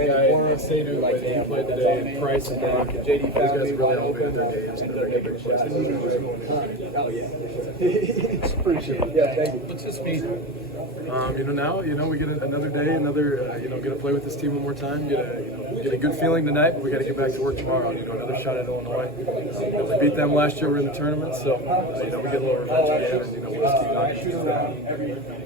I say to like he played today and Price and Brock and JD, those guys really elevated their games and they're getting plays. Oh yeah. Appreciate it. Yeah, thank you. What's this mean? Now we get another day, get to play with this team one more time. Get a good feeling tonight, but we got to get back to work tomorrow. Another shot at Illinois. We beat them last year. We're in the tournament, so we get a little revenge again, and we'll just keep knocking.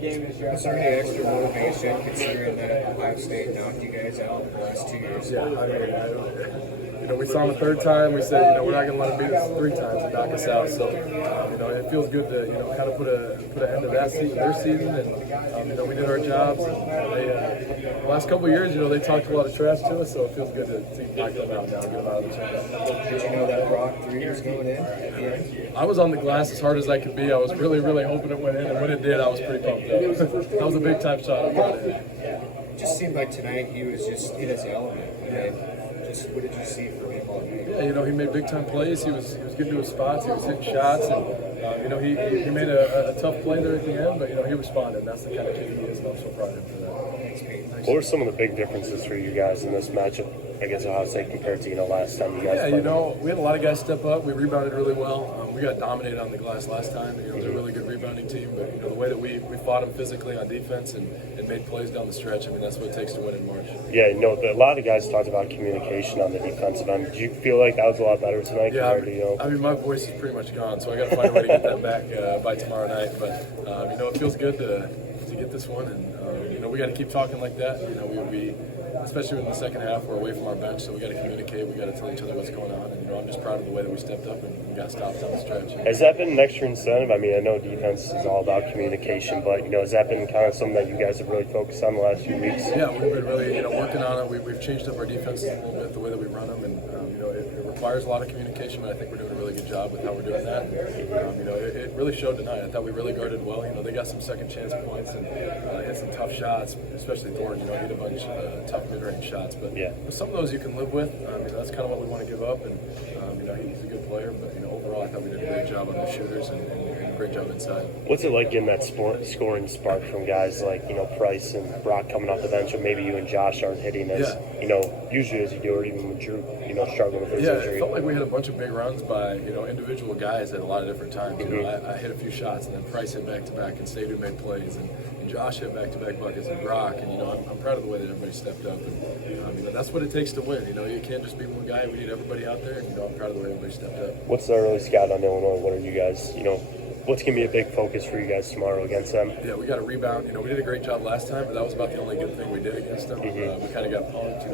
Is there any extra motivation considering that Ohio State knocked you guys out the last 2 years? Yeah, we saw them a third time. We said, we're not going to let them beat us 3 times and knock us out. So, it feels good to, kind of put an end to that season, their season, and we did our jobs. The last couple of years, they talked a lot of trash to us, so it feels good to knock them out now, get them out of the tournament. Did you know that Brock 3 was going in at the end? I was on the glass as hard as I could be. I was really, really hoping it went in, and when it did, I was pretty pumped up. That was a big time shot. It just seemed like tonight he was just in his element. What did you see from him all night? Yeah, he made big time plays. He was getting to his spots. He was hitting shots, and he made a tough play there at the end, but he responded. That's the kind of kid he is, and I'm so proud of him for that. What were some of the big differences for you guys in this matchup against Ohio State compared to last time you guys played? We had a lot of guys step up. We rebounded really well. We got dominated on the glass last time. They're a really good rebounding team, but the way that we fought them physically on defense and made plays down the stretch, that's what it takes to win in March. Yeah, a lot of guys talked about communication on the defensive end. Did you feel like that was a lot better tonight? Yeah, compared to, my voice is pretty much gone, so I got to find a way to get that back by tomorrow night. But it feels good to get this one, and we got to keep talking like that. We especially in the second half, we're away from our bench, so we got to communicate. We got to tell each other what's going on, and I'm just proud of the way that we stepped up and got stops down the stretch. Has that been an extra incentive? I know defense is all about communication, but has that been kind of something that you guys have really focused on the last few weeks? Yeah, we've been really working on it. We've changed up our defense a little bit, the way that we run them, and it requires a lot of communication, but I think we're doing a really good job with how we're doing that. It really showed tonight. I thought we really guarded well. They got some second chance points and hit some tough shots, especially Thornton. Hit a bunch of tough mid-range shots, but some of those you can live with. That's kind of what we want to give up, and he's a good player. But overall, I thought we did a great job on the shooters and a great job inside. What's it like getting that scoring spark from guys like Price and Brock coming off the bench, or maybe you and Josh aren't hitting as usually as you do, or even when Drew struggling with his injury? It felt like we had a bunch of big runs by individual guys at a lot of different times. I hit a few shots, and then Price hit back to back, and Sadu made plays, and Josh hit back to back buckets, and Brock, and I'm proud of the way that everybody stepped up. And that's what it takes to win. You can't just be one guy. We need everybody out there, and I'm proud of the way everybody stepped up. What's the early scout on Illinois? What are you guys? What's going to be a big focus for you guys tomorrow against them? Yeah, we got to rebound. We did a great job last time, but that was about the only good thing we did against them. We kind of got punked.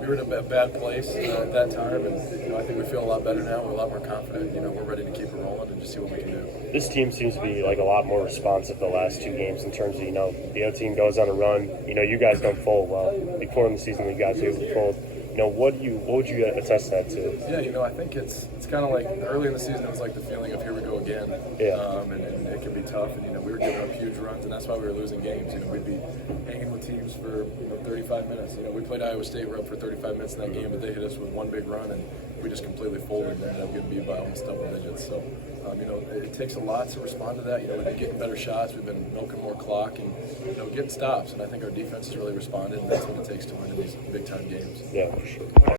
We were in a bad place at that time, and I think we feel a lot better now. We're a lot more confident. We're ready to keep it rolling and just see what we can do. This team seems to be a lot more responsive the last 2 games in terms of the other team goes on a run. You guys don't fold well. Before in the season, you guys do fold. What would you attest that to? Yeah, I think it's kind of like early in the season, it was like the feeling of here we go again. Yeah. And it can be tough, and we were giving up huge runs, and that's why we were losing games. We'd be hanging with teams for 35 minutes. We played Iowa State, we're up for 35 minutes in that game, but they hit us with one big run, and we just completely folded and ended up getting beat by almost double digits. So, it takes a lot to respond to that. We've been getting better shots, we've been milking more clock, and getting stops. And I think our defense has really responded, and that's what it takes to win in these big time games. Yeah, for sure.